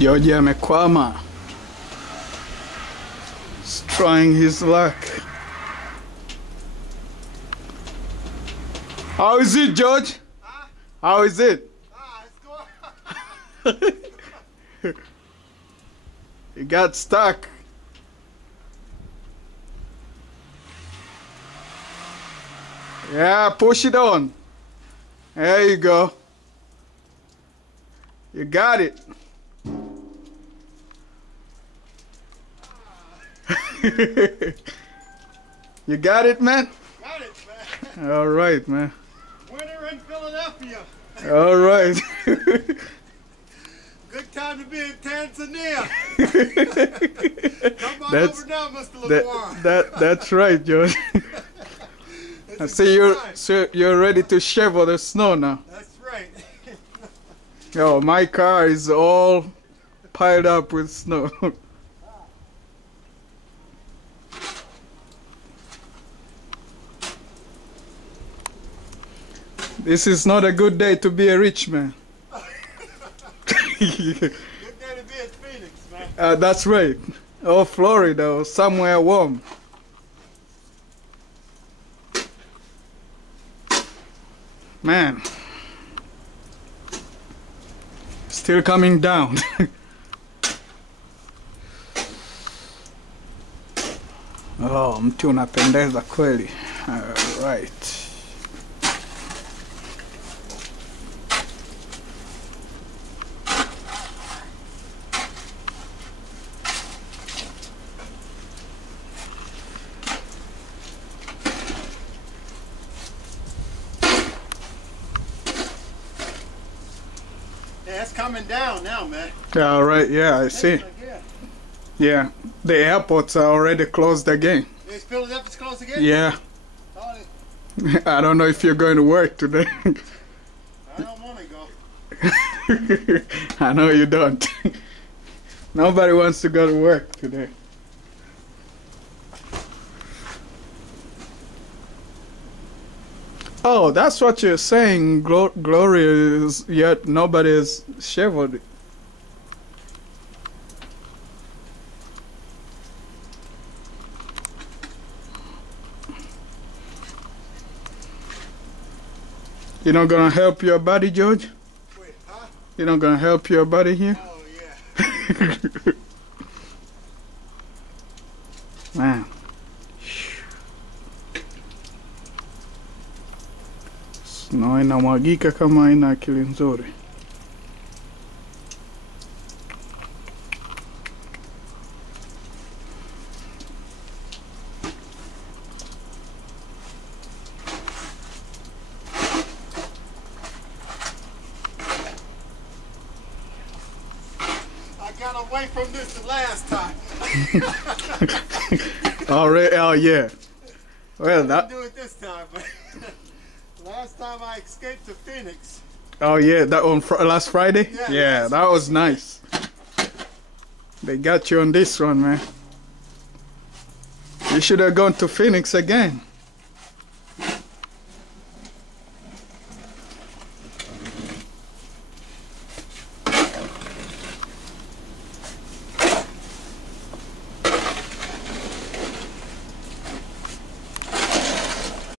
George amekwama. He's trying his luck. How is it, George? Huh? How is it? It's going. He got stuck. Yeah, push it on. There you go. You got it. You got it, man? Got it, man. All right, man. Winter in Philadelphia. All right. Good time to be in Tanzania. Come on That's- over now, Mr. LeBron. That's right, George. I see you're ready to shovel the snow now. That's right. Oh, my car is all piled up with snow. This is not a good day to be a rich man. Good day to be in Phoenix, man. That's right. Or Florida or somewhere warm. Man. Still coming down. Oh, mti unapendeza kweli. All right. Yeah, it's coming down now, man. All right, yeah, I see. Again. Yeah, the airports are already closed again. Is Philadelphia's closed again? Yeah. Oh, it- I don't know if you're going to work today. I don't want to go. I know you don't. Nobody wants to go to work today. Oh, that's what you're saying. Glory is yet nobody has shoveled it. You're not gonna help your buddy, George? Wait, huh? You're not gonna help your buddy here? Oh, yeah. Man. Snow inamwagika kama haina akili nzuri. I got away from this the last time. Already, oh yeah. Well, I that. didn't do it this time, but last time I escaped to Phoenix. Oh yeah, that on last Friday. Yeah, Yeah, last that was nice. They got you on this one, man. You should have gone to Phoenix again.